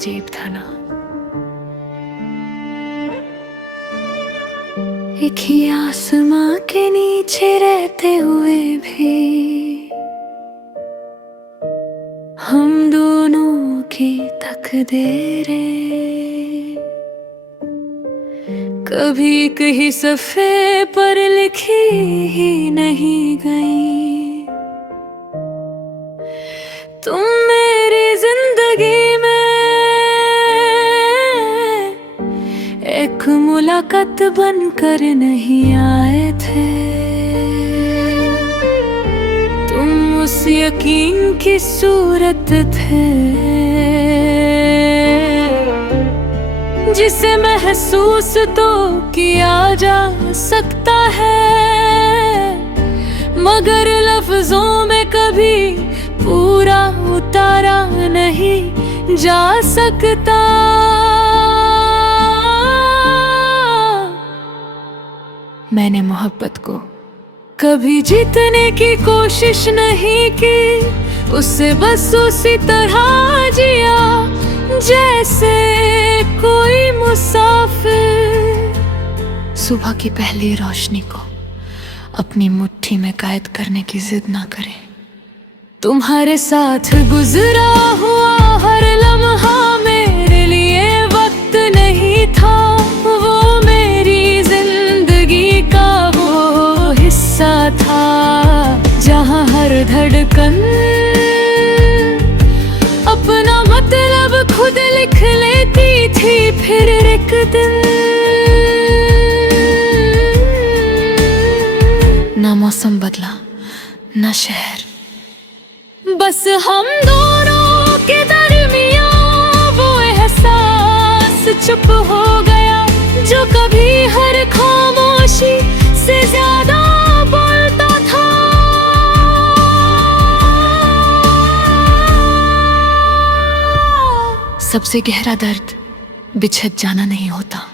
अजीब था ना। एक ही आसमां के नीचे रहते हुए भी हम दोनों की तकदीरें कभी कहीं सफ़े पर लिखी ही नहीं गई। तुम मेरी जिंदगी में एक मुलाकात बनकर नहीं आए थे। तुम उस यकीन की सूरत थे जिसे महसूस तो किया जा सकता है, मगर लफ्जों में कभी पूरा उतारा नहीं जा सकता। मैंने मोहब्बत को कभी जीतने की कोशिश नहीं की, उससे बस उसी तरह जिया जैसे कोई मुसाफिर। सुबह की पहली रोशनी को अपनी मुट्ठी में कैद करने की जिद ना करें। तुम्हारे साथ गुजरा हुआ हर लम्हा मेरे लिए वक्त नहीं था। वो मेरी जिंदगी का वो हिस्सा था जहां हर धड़कन अपना मतलब खुद लिख लेती थी। फिर एक दिन ना मौसम बदला ना शहर, बस हम दोनों के दरमियां वो एहसास चुप हो गया जो कभी हर खामोशी से ज्यादा बोलता था। सबसे गहरा दर्द बिछड़ जाना नहीं होता।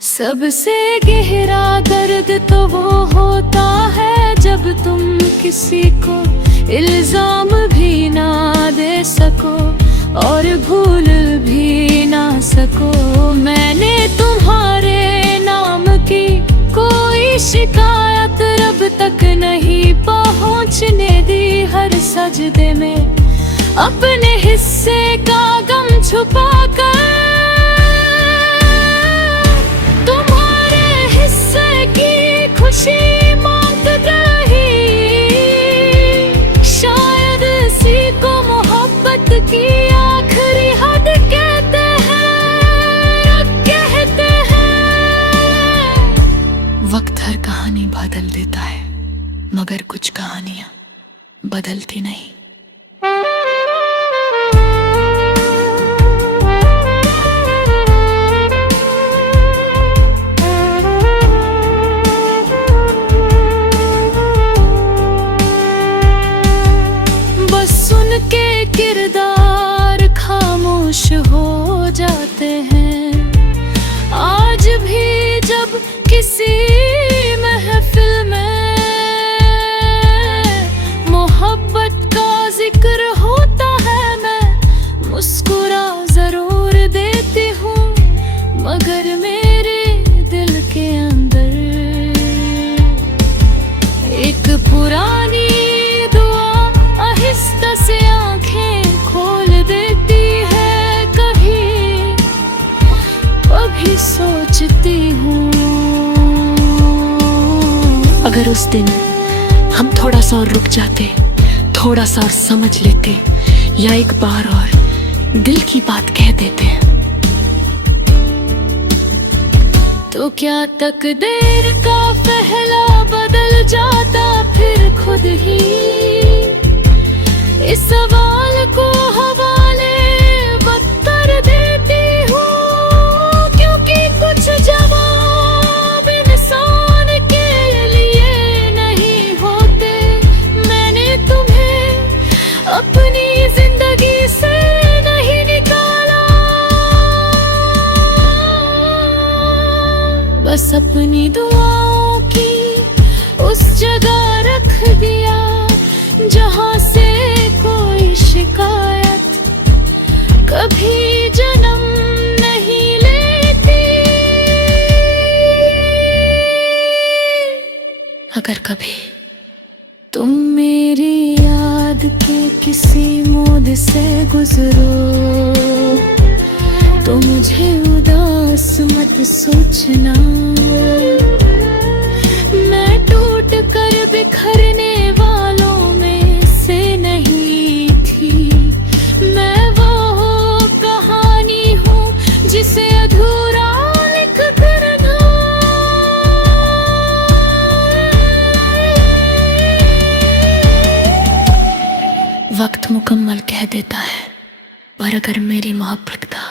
सबसे गहरा दर्द तो वो होता है जब तुम किसी को इल्जाम भी ना दे सको और भूल भी ना सको। मैंने तुम्हारे नाम की कोई शिकायत रब तक नहीं पहुंचने दी। हर सजदे में अपने हिस्से का गम छुपा कर तुम्हारे हिस्से की खुशी मांग रही। शायद इसी को मोहब्बत की आखिरी हद कहते हैं। वक्त हर कहानी बदल देता है, मगर कुछ कहानियां बदलती नहीं। के किरदार खामोश हो जाते हैं। आज भी जब किसी महफिल में मोहब्बत का जिक्र होता है, मैं मुस्कुरा जरूर देती हूँ, मगर मेरे दिल के अंदर एक पुरानी आहिस्ता से आंखें खोल देती है। कभी सोचती हूँ अगर उस दिन हम थोड़ा सा और रुक जाते, थोड़ा सा और समझ लेते, या एक बार और दिल की बात कह देते, तो क्या तकदीर का पहला बदल जाता फिर खुद ही। इस सवाल को हवाले वक्त कर देती हूँ, क्योंकि कुछ जवाब इंसान के लिए नहीं होते। मैंने तुम्हें अपनी जिंदगी से नहीं निकाला, बस अपनी दुआओं की उस जगह रख दिया जहाँ से कोई शिकायत कभी अगर कभी तुम मेरी याद के किसी मोड़ से गुजरो तो मुझे उदास मत सोचना। मैं टूट कर बिखरने वालों में से नहीं थी। मैं वो कहानी हूँ जिसे अधूरा लिख कर ना। वक्त मुकम्मल कह देता है, पर अगर मेरी मोहब्बत का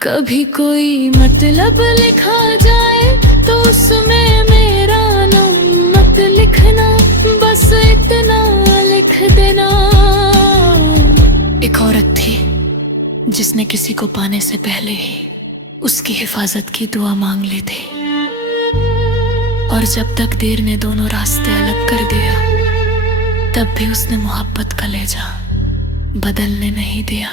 कभी कोई मतलब लिखा जाए तो उसमें मेरा नाम मत लिखना, बस इतना लिख देना। एक औरत थी जिसने किसी को पाने से पहले ही उसकी हिफाजत की दुआ मांग ली थी, और जब तकदीर ने दोनों रास्ते अलग कर दिया तब भी उसने मोहब्बत का लहजा बदलने नहीं दिया।